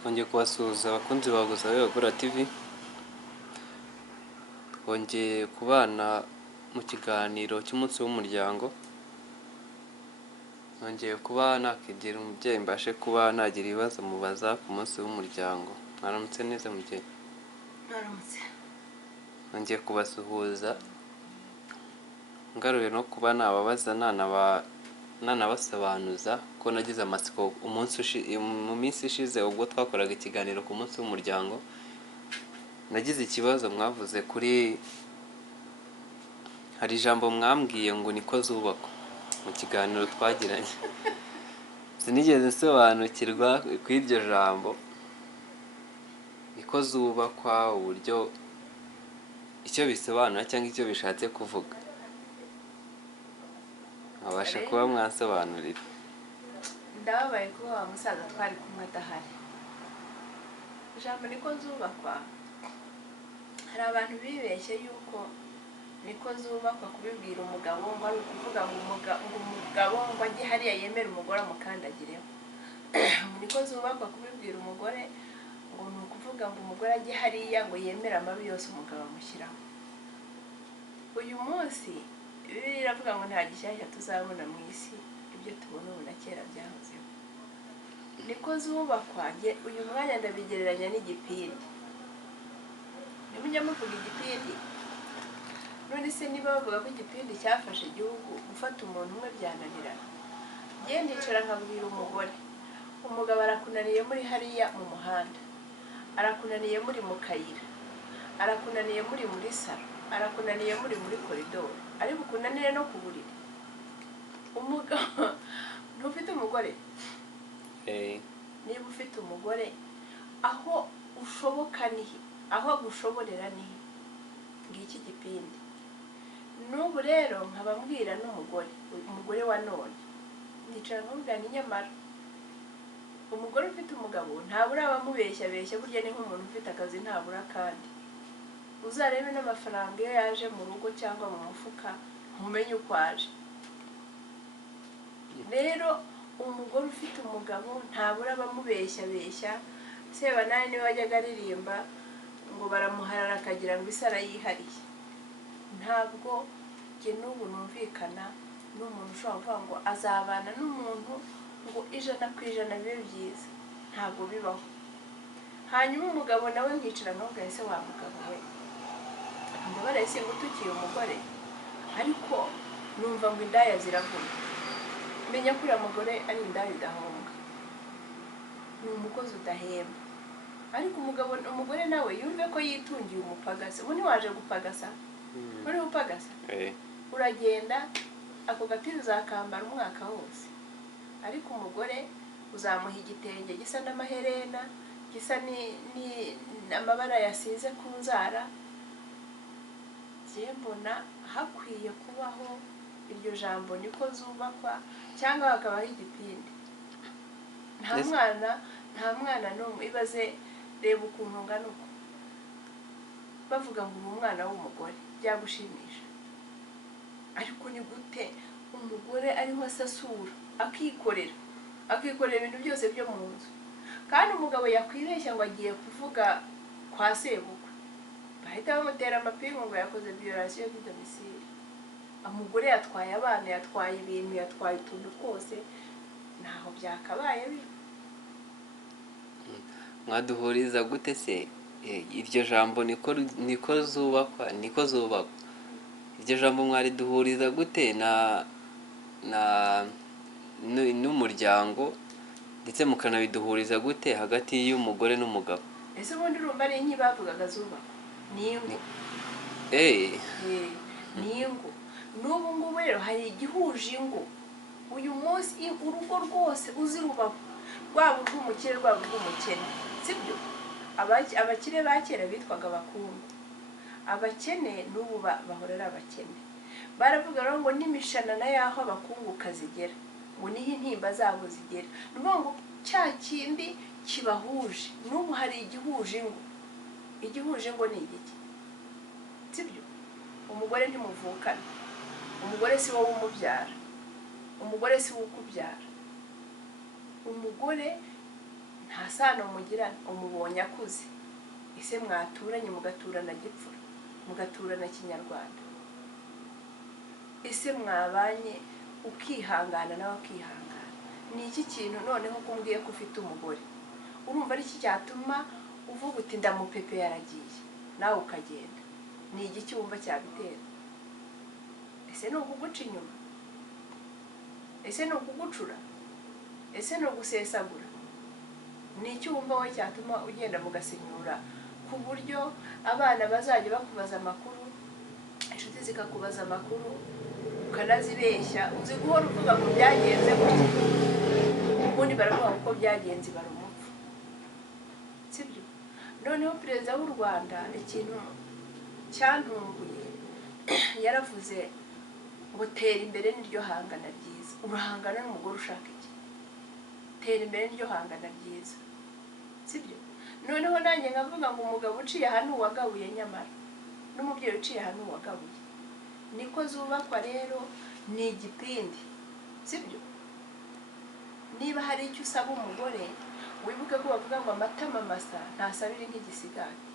Twongeye kubasuhuza abakunzi ba Guzabagura TV, twongeye kubana mu kiganiro cy'umunsi w'umuryango. Nongeye kuba nakegera umubyeyi mbashe kuba nagira ibibazo mubaza ku munsi w'umuryango. Mwaramutse neza mubyeyi? Mwaramutse. Nongeye kubasuhuza ngaruye no kuba nababaza nanabasobanuza ko nagize amatsiko mu minsi ishize ubwo twakoraga ikiganiro ku munsi w'umuryango. Nagize ikibazo mwavuze kuri hari ijambo mwambwiye ngo niko zubakwa mu kiganiro twagiranye. Sinigeze nsobanukirwa ku iryo jambo niko zubakwa, uburyo icyo bisobanura cyangwa icyo bishatse kuvuga. Abasha kuba mwasobanurira. Ndababaye kuba wa musaza twari kumwe adahari. Ijambo niko zubakwa, hari abantu bibeshye yuko niko zubakwa kubibwira umugabo ngo ari ukuvuga ngo umugabo ngo ajye hariya yemera umugore amukandagireho. Niko zubakwa kubibwira umugore ngo ni ukuvuga ngo umugore ajye hariya ngo yemere amabi yose umugabo amushyiraho. Uyu munsi Bibiliya iravuga ngo nta gishyashya tuzabona mu isi, ibyo tubona ubu na kera byahozeho. Niko zubakwa, uyu mwanya ndabigereranya n'igipindi. Nimujya muvuga igipindi, none se niba bavuga ko igipindi cyafashe igihugu, gufata umuntu umwe byananirana. Genda icara nkabwira umugore, umugabo arakunaniye muri hariya mu muhanda, arakunaniye muri mu kayira, arakunaniye muri salo, arakunaniye muri koridoro, ari bukunanire no ku buriri. Umugabo ntufite umugore? Niba ufite umugore, aho ushoboka nihe, aho agushoborera nihe, ngiki igipindi. N'ubu rero nkaba mbwira umugore wa none, nicara nkamubwira ni nyamara umugore ufite umugabo ntabura abamubeshya burya ni nk'umuntu ufite akazi ntabura kandi. Uzarebe n'amafaranga iyo yaje mu rugo cyangwa mu mufuka ntumenye uko aje. Rero umugore ufite umugabo ntabura abamubeshya. Sebanani niwe wajyaga aririmba ngo baramuharara akagira ngo isi arayihariye. Ntabwo njye n'ubu numvikana n'umuntu ushobora kuvuga ngo azabana n'umuntu ngo 100% bibe byiza. Ntabwo bibaho. Hanyuma umugabo nawe nkicara nkamubwira ese wa mugabo we, ndabara ese ngutukiye umugore ariko numva ngo indaya ziravuna. Menya ko uriya mugore ari indaya idahonga, ni umukozi udahemba. Ariko umugore nawe yumve ko yitungiye umupagasi. Ubu ntiwaje gupagasa, uri upagasa, uragenda ako gapira uzakambara umwaka wose. Ariko umugore uzamuha igitenge gisa n'amaherena, gisa n'amabara yasize ku nzara. Mbona hakwiye kubaho iryo jambo niko zubakwa, cyangwa hakabaho igipindi. Nta mwana n'umwe, ibaze reba ukuntu ungana uko bavuga ngo uri umwana w'umugore byagushimisha. Ariko ni gute umugore ariho asasura akikorera ibintu byose byo mu nzu, kandi umugabo yakwibeshya ngo agiye kuvuga kwa sebukwe bahita bamutera amapingu ngo yakoze violation du domicile. Umugore yatwaye abana, yatwaye ibintu, yatwaye utuntu twose, naho byakabaye bibi. Mwaduhuriza gute se iryo jambo niko zubakwa? Iryo jambo mwari duhuriza gute n'umuryango, ndetse mukanabiduhuriza gute hagati y'umugore n'umugabo? Ese ubundi urumva ari inki bavugaga zubakwa? Ni ingo. Ni ingo. N'ubu ngubu rero hari igihuje ingo. Uyu munsi urugo rwose uzirubaho, rwaba urw'umukire rwaba urw'umukene, sibyo? Abakire ba kera bitwaga abakungu, abakene n'ubu bahora ari abakene. Baravuga rero ngo n'imishanana y'aho abakungu kazigera, ngo niho intimba zabo zigera. Ni ukuvuga ngo cya kindi kibahuje, n'ubu hari igihuje ingo. Igihuje ingo ni igiki, sibyo? Umugore ntimuvukana, umugore si wowe umubyara, umugore si wowe ukubyara. Umugore nta sano mugirana, umubonye akuze, ese mwaturanye mugaturana gipfura, mugaturana kinyarwanda, ese mwabanye ukihangana nawe akihangana. Ni iki kintu noneho kumbwiye ko ufite umugore, urumva ari iki cyatuma uvuga uti ndamupepe yaragiye nawe ukagenda? Ni igiki wumva cyabitera? Ese ni ukuguca inyuma? Ese ni ukugucura? Ese ni ugusesagura? Ni iki wumva we cyatuma ugenda mugasenyura ku buryo abana bazajya bakubaza amakuru, inshuti zikakubaza amakuru, ukanazibeshya, uzi guhora uvuga ngo byagenze gutya, ubundi baravuga uko byagenze barumupfu, sibyo? Noneho perezida w'u Rwanda ikintu cyantunguye yaravuze ngo tera imbere niryo hangana ryiza. Urahangana n'umugore ushaka iki? Tera imbere niryo hangana ryiza, sibyo? Noneho nanjye nkavuga ngo umugabo uciye ahantu uwagabuye, nyamara n'umubyeyi uciye ahantu uwagabuye. Niko zubakwa rero, ni igipindi, sibyo? Niba hari icyo usaba umugore, wibuke ko bavuga ngo amatama masa ntasabire nk'igisigati.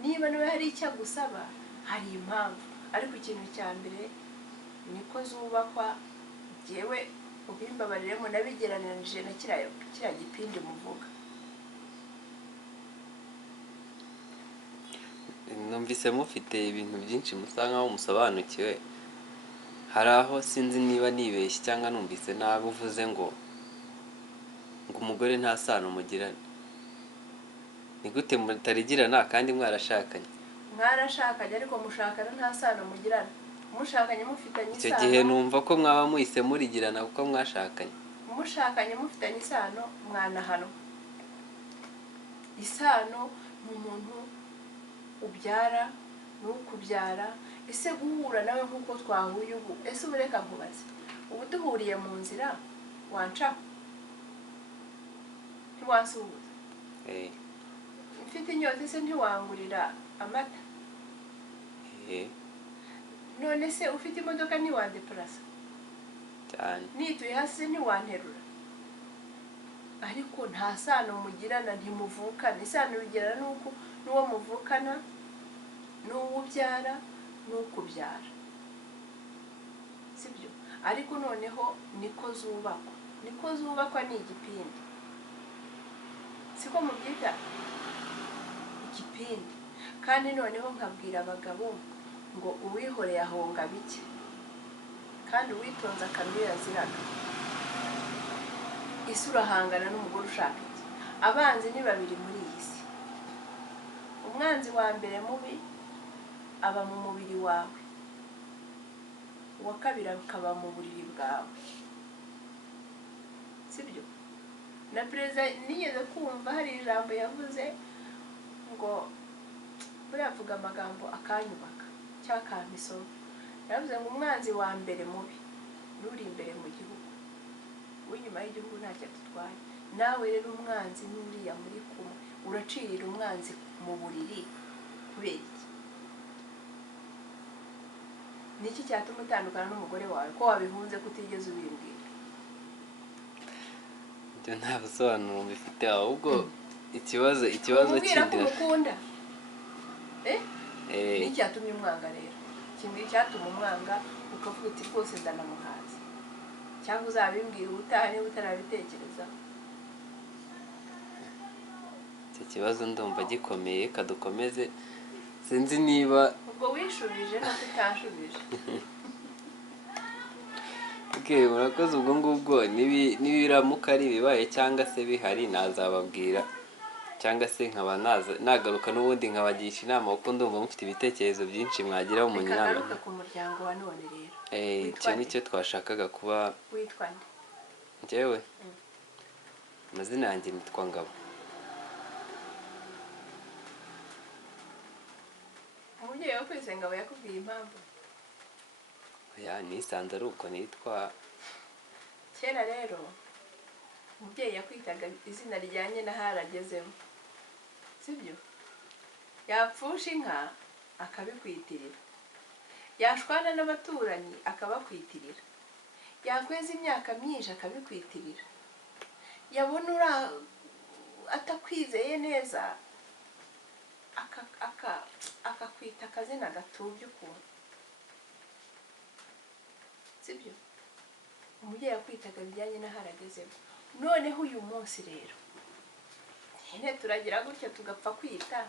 Niba nawe hari icyo agusaba, hari impamvu. Ariko ikintu cya mbere niko zubakwa. Jewe ubimbabariremo nabigeranirije na kiriya gipindi muvuga. numvise mufite ibintu byinshi musa nkaho musobanukiwe. Hari aho sinzi niba nibeshye cyangwa numvise nabi uvuze ngo umugore nta sano mugirana. Ni gute mutarigirana kandi mwarashakanye? Mwarashakanye ariko mushakana nta sano mugirana. Mushakanye mufitanye isano. Icyo gihe numva ko mwaba muhise murigirana kuko mwashakanye. Mushakanye mufitanye isano mwanahano. Isano ni umuntu ubyara n'ukubyara. Ese guhura nawe nk'uko twahuye ubu, ese ubureka nkubaze, ubu duhuriye mu nzira wancaho? Ntiwansuhuza? Mfite inyota ese ntiwangurira amata? None se ufite imodoka ntiwandeparasa? cyane. Nituye hasi ntiwanterura? Ariko nta sano mugirana, ntimuvukana. Isano bigirana nuko n'uwo muvukana, n'uwo ubyara, n'ukubyara, sibyo? Ariko noneho niko zubakwa. Niko zubakwa, ni igipindi. Siko mubyita igipindi. Kandi noneho nkabwira abagabo ngo uwihoreye ahonga bike, kandi uwitonze akamira yaziraga. Isi urahangana n'umugore ushaka iki? Abanzi ni babiri muri iyi si. Umwanzi wa mbere mubi aba mu mubiri wawe, uwa kabiri akaba mu buriri bwawe, sibyo? Na perezida nigeze kumva hari ijambo yavuze ngo buriya avuga amagambo akanyubaka cyangwa akampisomo. Yavuze ngo umwanzi wa mbere mubi n'uri imbere mu gihugu, w'inyuma y'igihugu ntacyo atutwaye. Nawe rero umwanzi n'uriya muri kumwe, uracirira umwanzi mu buriri kubera iki? Ni iki cyatuma utandukana n'umugore wawe ko wabihunze kutigeze ubimbwira? Ibyo nta busobanuro mbifite, ahubwo ikibazo umubwira ko kindi umukunda. Ni icyatumye umwanga rero. Ikindi cyatuma umwanga ukavuga uti rwose ndanamuhaze. Cyangwa uzabimbwira ubutaha niba utarabitekerezaho. icyo kibazo ndumva gikomeye, kadukomeze. Sinzi niba ubwo wishubije no kutanshubije. murakoze. Ubwo ngubwo nibiramuka ari bibaye cyangwa se bihari nazababwira, cyangwa se nkaba nagaruka n'ubundi nkabagisha inama kuko ndumva mufite ibitekerezo byinshi mwagiraho mu nyama. Garuka ku muryango wa none rero. Icyo nicyo twashakaga kuba. Witwa nde? Njyewe amazina yanjye nitwa Ngabo. Umubyeyi wo kwise Ngabo yakubwiye impamvu? Nisanze ari uko nitwa. Kera rero umubyeyi yakwitaga izina rijyanye n'aharagezemo, sibyo? Yapfusha inka akabikwitirira, yashwana n'abaturanyi akabakwitirira, yakweza imyaka myinshi akabikwitirira, yabona akwizeye neza akakwita akazina gatubye ukuntu, sibyo? Umubyeyi akwitaga bijyanye n'aho aragezemo. Noneho uyu munsi rero nyine turagira gutya tugapfa kwita,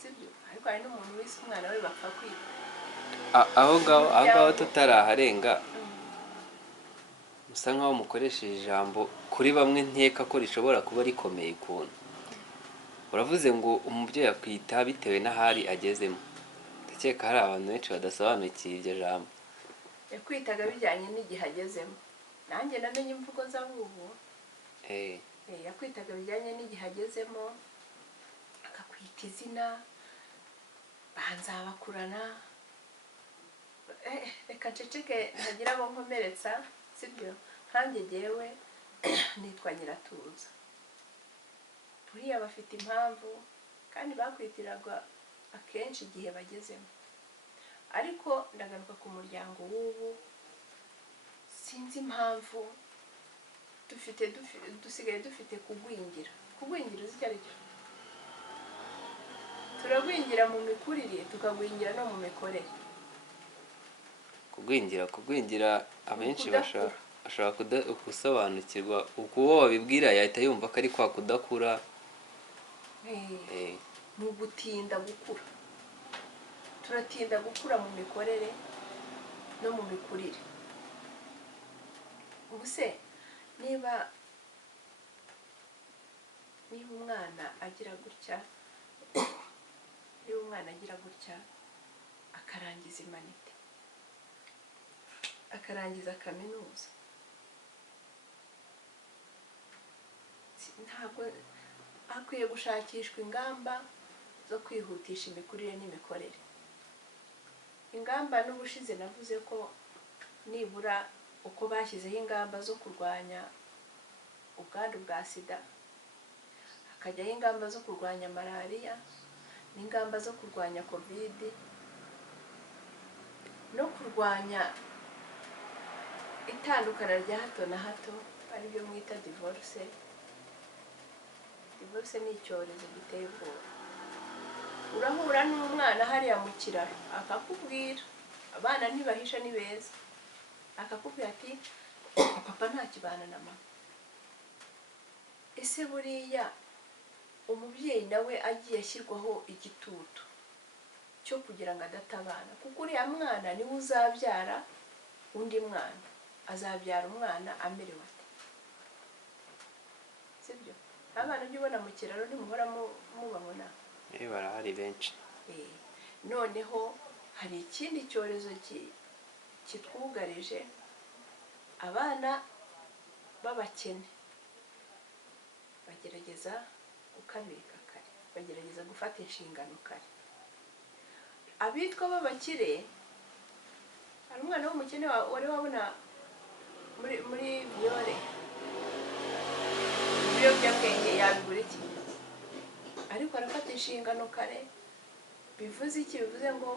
sibyo? Ariko hari n'umuntu wese umwana we bapfa kwita. aho ngaho tutaraharenga, musa nkaho mukoresheje ijambo kuri bamwe nkeka ko rishobora kuba rikomeye ukuntu. Uravuze ngo umubyeyi akwita bitewe n'ahari agezemo. Ndakeka hari abantu benshi badasobanukiye iryo jambo. Yakwitaga bijyanye n'igihe agezemo. Nanjye namenye imvugo z'abubu. Yakwitaga bijyanye n'igihe agezemo, akakwita izina, banza bakurana. Reka nceceke ntagira abo nkomeretsa, sibyo? Nkanjye jyewe nitwa Nyiratuza. Buriya bafite impamvu kandi bakwitiraga akenshi igihe bagezemo. Ariko ndagaruka ku muryango w'ubu, sinzi impamvu dusigaye dufite kugwingira. Kugwingira uzi icyo ari cyo? Turagwingira mu mikurire, tukagwingira no mu mikorere. Kugwingira abenshi bashobora gusobanukirwa, uwo wabibwira yahita yumva ko ari kwa kudakura. Ni ugutinda gukura. Turatinda gukura mu mikorere no mu mikurire. Ubuse niba umwana agira gutya akarangiza imanite, akarangiza kaminuza, ntabwo hakwiye gushakishwa ingamba zo kwihutisha imikurire n'imikorere. Ingamba n'ubushize navuze ko nibura uko bashyizeho ingamba zo kurwanya ubwandu bwa sida, hakajyaho ingamba zo kurwanya malariya n'ingamba zo kurwanya covid no kurwanya itandukana rya hato na hato, aribyo mwita divorce. Divorce ni icyorezo giteye ubwoba. Urahura n'umwana hariya mu kiraro akakubwira, abana ntibahisha ni beza, akakubwira ati papa ntakibana na mama. Ese buriya umubyeyi nawe agiye ashyirwaho igitutu cyo kugira ngo adatabana, kuko uriya mwana niwe uzabyara undi mwana, azabyara umwana amerewe ate? Sibyo? Abana ujya ubona mu kiraro ntimuhora mubabona? Barahari benshi. Noneho hari ikindi cyorezo kitwugarije, abana b'abakene bagerageza gukabika kare, bagerageza gufata inshingano kare. Abitwa b'abakire, hari umwana w'umukene wari wabona muri Byore ibiyobyabwenge yabigura iki? Ariko arafata inshingano kare. Bivuze iki? Bivuze ngo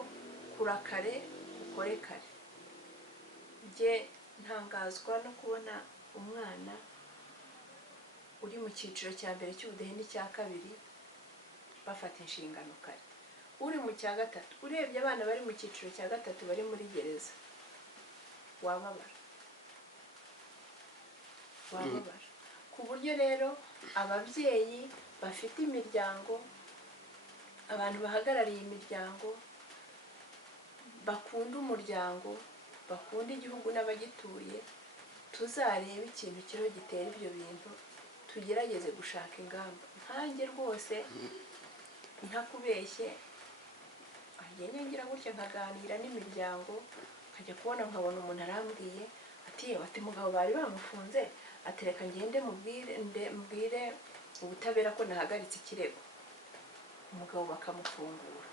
kura kare ukore kare. Njye ntangazwa no kubona umwana uri mu cyiciro cya mbere cy'ubudehe n'icya kabiri bafata inshingano kare. Uri mu cya gatatu, urebye abana bari mu cyiciro cya gatatu bari muri gereza, wababara. Ku buryo rero ababyeyi bafite imiryango, abantu bahagarariye imiryango, bakunda umuryango, bakunda igihugu n'abagituye, tuzarebe ikintu kiriho gitera ibyo bintu, tugerageze gushaka ingamba. Nkanjye rwose ntakubeshye, agenda ngira gutya nkaganira n'imiryango, nkajya kubona nkabona umuntu arambwiye ati mugabo bari bamufunze, atereka ngende mubwire ubutabera ko nahagaritse ikirego. Umugabo bakamufungura,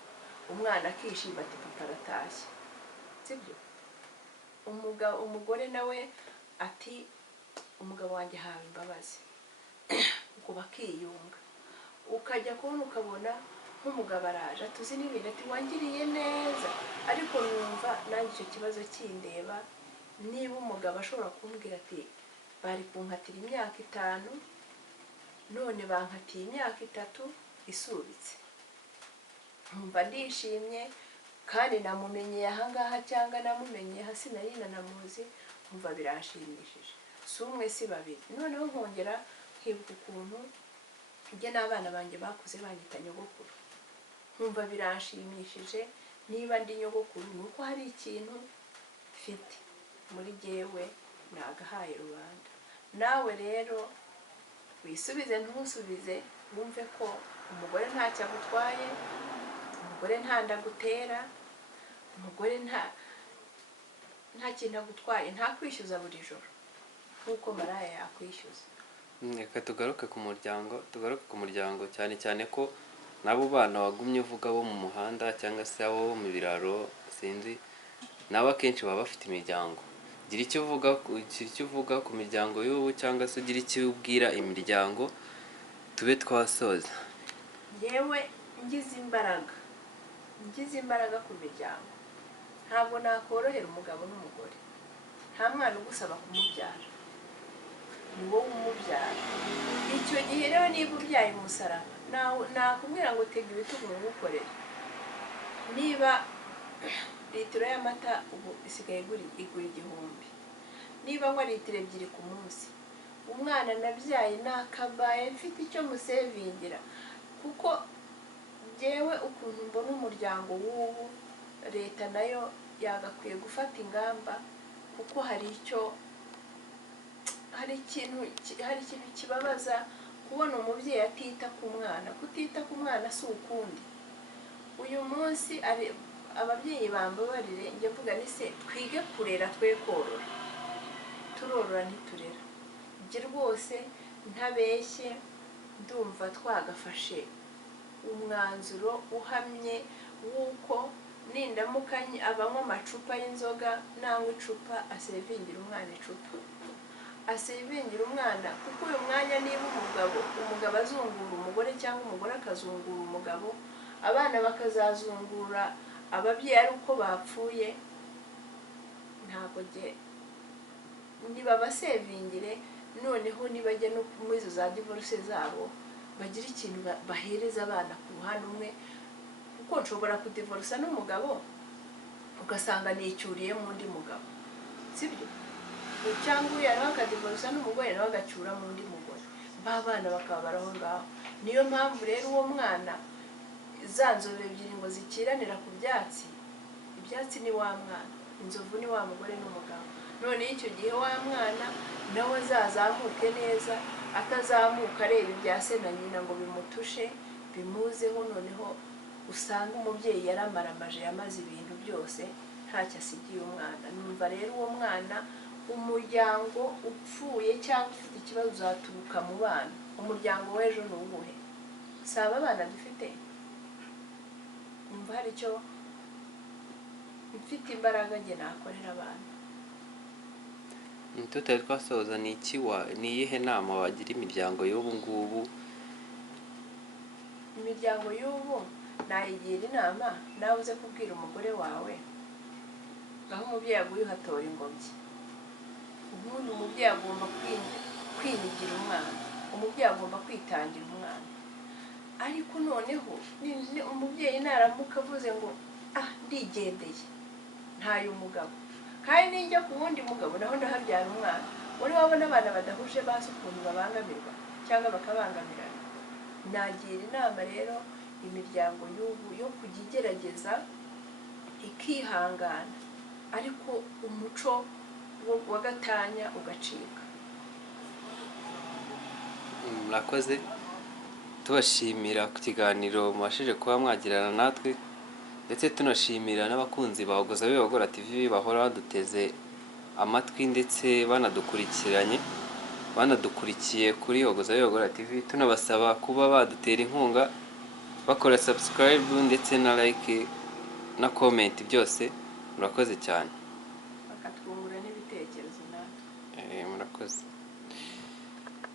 umwana akishima ati papa aratashye. Sibyo? Umugore nawe ati umugabo wanjye hawe imbabazi. Ubwo bakiyunga. Ukajya kubona ukabona nk'umugabo araje atuzi n'ibintu ati wangiriye neza, ariko numva nanjye icyo kibazo kindeba. Niba umugabo ashobora kumbwira ati bari kunkatira imyaka 5 none bankatiye imyaka 3 isubitse, nkumva ndishimye kandi namumenyeye ahangaha cyangwa namumenyeye hasi nari nanamuzi, nkumva biranshimishije. Si umwe si babiri, noneho nkongera nkibuka ukuntu njye n'abana banjye bakuze banyita nyogokuru, nkumva biranshimishije. Niba ndi nyogokuru nuko hari ikintu mfite muri jyewe nagahaye rubanda. Nawe rero wisubize ntusubize, wumve ko umugore ntacyo agutwaye, umugore nta ndagutera, umugore nta kintu agutwaye, nta kwishyuza buri joro nk'uko maraya yakwishyuza. Reka tugaruke ku muryango cyane cyane ko n'abo bana wagumye uvuga bo mu muhanda cyangwa se abo mu biraro sinzi, nabo akenshi baba bafite imiryango. Gira icyo uvuga ku miryango y'ubu, cyangwa se ugira icyo ubwira imiryango tube twasoza. Yewe ngize imbaraga ku miryango, ntabwo nakorohera umugabo n'umugore. Nta mwana ugusaba kumubyara, ni wowe umubyara. Icyo gihe rero niba ubyaye umusaraba, nakubwira ngo tega ibitugu ngukorere. Niba litiro y'amata ubu isigaye igura 1000, niba nywa litiro 2 ku munsi, umwana nabyaye nakabaye mfite icyo musevingira. Kuko jewe ukuntu mbona umuryango w'ubu, leta nayo yagakwiye gufata ingamba, kuko hari ikintu kibabaza kubona umubyeyi atita ku mwana. Kutita ku mwana si ukundi. Uyu munsi ababyeyi bambabarire, njye mvuga ni se twige kurera twe korora. Turorora ntiturera. Njye rwose ntabeshye ndumva twagafashe umwanzuro uhamye w'uko nindamukanye abanywa amacupa y'inzoga nangwa icupa asevingira umwana icupa, asevingira umwana. Kuko uyu mwanya niba umugabo azungura umugore cyangwa umugore akazungura umugabo, abana bakazazungura ababyeyi ari uko bapfuye, ntabwo nibabasevingire. Noneho nibajya no muri izo za divorce zabo, bagira ikintu bahereza abana ku ruhande umwe. Kuko nshobora kudivorsa n'umugabo ugasanga nicyuriye mu ndi mugabo, sibyo? Cyangwa uyu nawe akadivorsa n'umugore nawe agacyura mu ndi mugore, babana bakaba baraho ngaho. Niyo mpamvu rero uwo mwana, za nzovu ebyiri ngo zikiranira ku byatsi, ibyatsi ni wa mwana, inzovu ni wa mugore n'umugabo. None icyo gihe wa mwana nawe azazamuke neza, atazamuka areba ibya se na nyina ngo bimutushe bimuzeho. Noneho usanga umubyeyi yaramaramaje, yamaze ibintu byose, ntacyo asigiye umwana. Numva rero uwo mwana, umuryango upfuye cyangwa ufite ikibazo uzaturuka mu bana. Umuryango w'ejo ni uwuhe? Si aba bana dufite? Numva hari icyo mfite imbaraga njye nakorera abana. Tutari twasoza, ni iyihe nama wagira imiryango y'ubu ngubu? Imiryango y'ubu nayigira inama, nawe uze kubwira umugore wawe aho umubyeyi aguye uhatora ingobyi. Ubundi umubyeyi agomba kwinigira umwana, umubyeyi agomba kwitangira umwana. Ariko noneho umubyeyi naramuka avuze ngo ndigendeye, ntaye umugabo, kandi nijya ku wundi mugabo naho ndahabyara umwana, uri wabona abana badahuje bazi ukuntu babangamirwa cyangwa bakabangamirana. Nagira inama rero imiryango y'ubu yo kujya igerageza ikihangana, ariko umuco wa gatanya ugacika. Murakoze, tubashimira ku kiganiro mubashije kuba mwagirana natwe, ndetse tunashimira n'abakunzi ba Hogoza Wibagora TV bahora baduteze amatwi ndetse banadukurikiye kuri Hogoza Wibagora TV. Tunabasaba kuba badutera inkunga bakora subscribe ndetse na like na comment byose. Murakoze cyane.